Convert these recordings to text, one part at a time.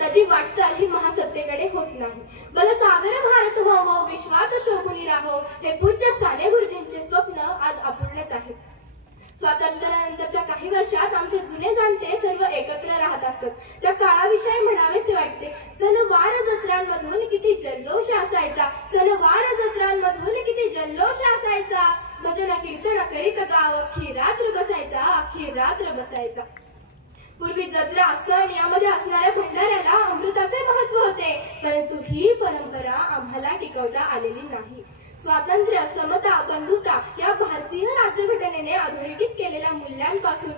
त्याची वाटचाल ही महासत्तेकडे होत नाही। बल सागर भारत हो विश्वात शोभून राहो हे पूज्य साने गुरुजींचे स्वप्न आज अपूर्णच आहे। स्वातंत्र्यानंतरच्या काही वर्षात आमचे जुने जाणते सर्व एकत्र राहत असत। त्या काळाविषयी म्हणावेसे वाटते। सणवार जत्रांमधून किती जल्लोष असायचा, सणवार जत्रांमधून किती जल्लोष असायचा। भजन कीर्तन करीत गाव अख्खी रात्र बसायचा, अख्खी रात्र बसायचा। पूर्वी जत्रा सण यामध्ये असणाऱ्या भंडाऱ्याला अमृताचे महत्व होते, परंतु ही परंपरा आम्हाला टिकवता आलेली नाही। स्वातंत्र्य, समता, बंधुता या भारतीय राज्यघटनेने अधोरेखित केलेल्या मूल्यांपासून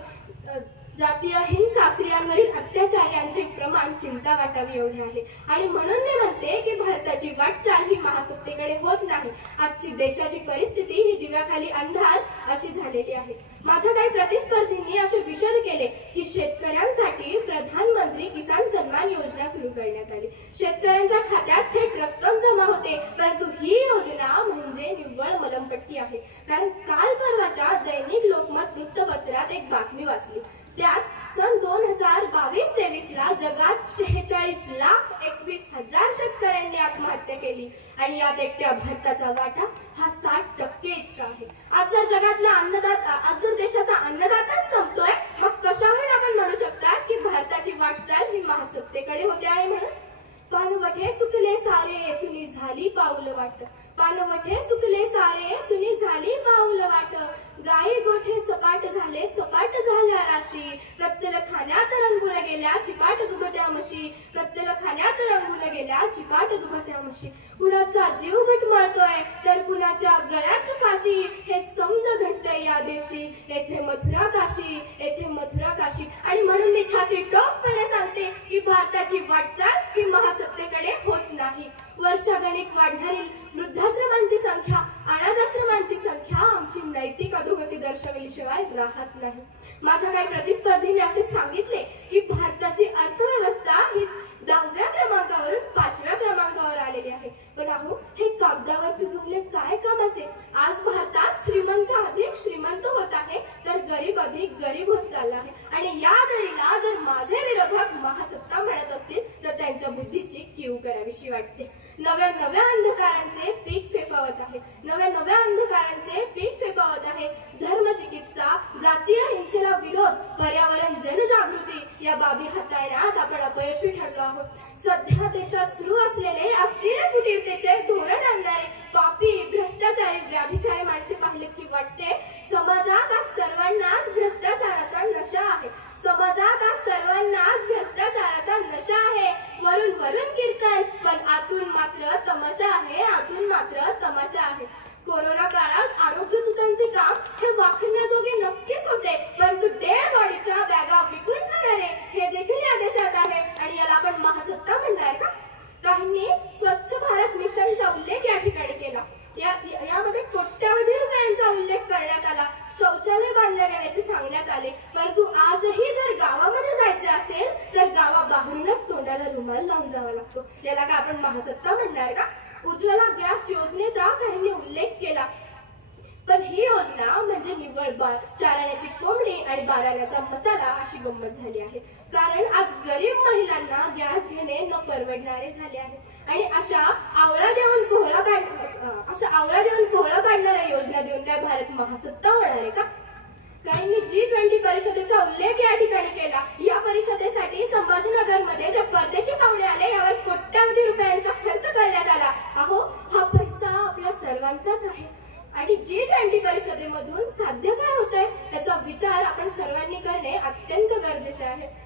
जातीय हिंसा, स्त्रियांवरील अत्याचार यांचे प्रमाण चिंता वाटावी एवढे आहे। आणि म्हणून मी म्हणते की भारताची वाटचाल ही महासत्तेकडे होत नाही। आजची देशाची परिस्थिती ही दिव्याखाली अंधार अशी झालेली आहे। माझ्या काही प्रतिस्पर्धींनी असे विषद केले की शेतकऱ्यांसाठी प्रधानमंत्री किसान सन्मान योजना सुरू करण्यात आली। शेतकऱ्यांच्या खात्यात थेट रक्कम जमा होते, परंतु ही योजना म्हणजे निव्वळ मलमपट्टी आहे। कारण काल परवाच्या दैनिक लोकमत वृत्तपत्रात एक बातमी वाचली। त्यात सन 2022-23 ला जगात 46,21,000 शेतकऱ्यांनी आत्महत्या केली आणि यात एकट्या भारताचा वाटा हा 60% इतका आहे। आज जर देशाचा अन्नदाताच संपतोय, मग कशावरून आपण म्हणू शकता की भारताची वाटचाल ही महासत्तेकडे होते आहे म्हणून? पानवठे सुकले सारे सुनी झाली पाऊल वाट, पानवठे सुकले सारे सुनी झाली पाऊल वाट। गाई गोठे सपाट झाले, सपाट झाल्या राशी, कत्तल खाण्यात रंगून गेल्या चिपाट दुभत्या म्हशी, कत्तल खाण्यात रंगून गेल्या चिपाट दुभत्या म्हशी। कुणाचा जीव घटमळतोय तर कुणाच्या गळ्यात फाशी, हे समज घडतंय या देशी, येथे मथुरा काशी, येथे मथुरा काशी। आणि म्हणून मी छाती टोकपणे सांगते की भारताची वाटचाल ही महासत्तेकडे होत नाही। वर्षागणिक वाढणारी वृद्धाश्रमांची संख्या, अनाथाश्रमांची संख्या आमची नैतिक अधोगती दर्शविल्याशिवाय राहत नाही। माझ्या काही प्रतिस्पर्धींनी असे सांगितले की भारताची अर्थव्यवस्था ही 10व्या क्रमांकावरून 5व्या क्रमांकावर आलेली आहे। पण अहो, हे कागदावरचे जुमले काय कामाचे? आज भारतात श्रीमंत अधिक श्रीमंत होत आहे तर गरीब अधिक गरीब होत चालला आहे। आणि या दरीला जर माझे विरोधक महासत्ता म्हणत असतील तर त्यांच्या बुद्धीची कीव करावीशी वाटते। नव्या अंधकारांचे पीक फेफावत आहे, नव्या अंधकारांचे पीक फेफावत आहे। धर्मचिकित्सा, जातीय हिंसेला विरोध, पर्यावरण जनजागृती या बाबी हाताळण्यात आपण अपयशी ठरलो आहोत। सध्या देशात सुरू असलेले अस्थिर फुटीरतेचे धोरण आणणारे पापी, भ्रष्टाचारी, व्याभिचारी माणसे पाहिले की वाटते समाजात आज सर्वांनाच भ्रष्टाचाराचा नशा आहे, समाजात आज सर्वांनाच भ्रष्टाचाराचा नशा आहे। वरून कीर्तन, पण आतून मात्र तमाशा आहे, आतून मात्र तमाशा आहे। कोरोना काळात आरोग्य दूतांचे काम हे वाखण्याजोगे नक्कीच होते, परंतु डेड बॉडीच्या बॅगा विकून जाणारे हे देखील या देशात आहे आणि याला आपण महासत्ता म्हणणार का? काहींनी स्वच्छ भारत मिशनचा उल्लेख या ठिकाणी केला। यामध्ये कोट्यावधी रुपयांचा उल्लेख करण्यात आला, शौचालय बांधल्या गेल्याचे सांगण्यात आले। परंतु आजही जर गावामध्ये जायचे असेल तर गावाबाहेरूनच तोंडाला रुमाल लावून जावा लागतो। याला का आपण महासत्ता म्हणणार का? उज्ज्वला गॅस योजनेचा काहींनी उल्लेख केला, पण ही योजना म्हणजे निव्वळ चारण्याची कोंबडी आणि बाराण्याचा मसाला अशी गंमत झाली आहे। कारण आज गरीब महिलांना गॅस घेणे न परवडणारे झाले आहे आणि अशा आवळा देऊन कोहळा काढणाऱ्या योजना देऊन काय भारत महासत्ता होणार आहे का? काहींनी G20 परिषदेचा उल्लेख या ठिकाणी केला। या परिषदेसाठी संभाजीनगरमध्ये जे परदेशी पाहुणे आले यावर कोट्यावधी रुपयांचा खर्च करण्यात आला। अहो, हा पैसा आपल्या सर्वांचाच आहे आणि G20 परिषदेमधून साध्य काय होतंय याचा विचार आपण सर्वांनी करणे अत्यंत गरजेचे आहे।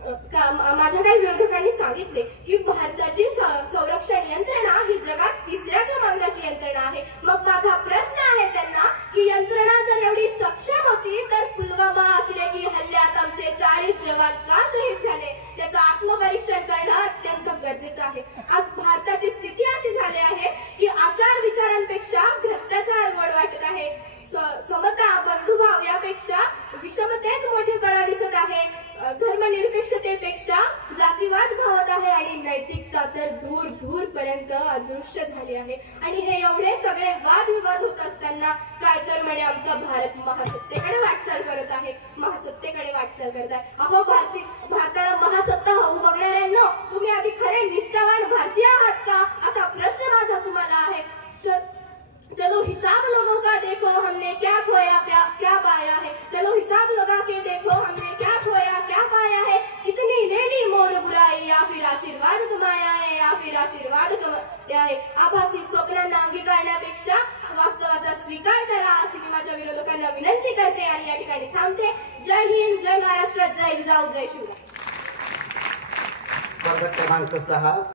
माझ्या काही विरोधकांनी सांगितले की भारताची संरक्षण यंत्रणा ही जगात 3ऱ्या क्रमांकाची यंत्रणा आहे। मग माझा प्रश्न आहे त्यांना की यंत्रणा जर एवढी सक्षम होती तर पुलवामा अतिरेकी हल्ल्यात आमचे 40 जवान का शहीद झाले त्याचं आत्मपरीक्षण करणं अत्यंत गरजेचं आहे। आज भारताची स्थिती अशी झाली आहे की आचार विचारांपेक्षा भ्रष्टाचार गोड वाटत आहे, समता, बंधुभाव यापेक्षा विषमतेत मोठेपणा दिसत आहे, धर्मनिरपेक्षतेपेक्षा जातीवाद भावत आहे आणि नैतिकता तर दूर पर्यंत अदृश्य झाली आहे। आणि हे एवढे सगळे वादविवाद होत असताना काय तर म्हणे आमचा भारत महासत्तेकडे वाटचाल करत आहे, महासत्तेकडे वाटचाल करत आहे। अहो, भारताला महासत्ता होऊ बघणाऱ्यांना आहे. आभासी स्वप्नांना अंगीकारण्यापेक्षा वास्तवाचा स्वीकार करा अशी मी माझ्या विरोधकांना विनंती करते आणि या ठिकाणी थांबते. जय हिंद, जय महाराष्ट्र, जय जिजाऊ, जय शिवराय. स्पर्धक क्रमांक 6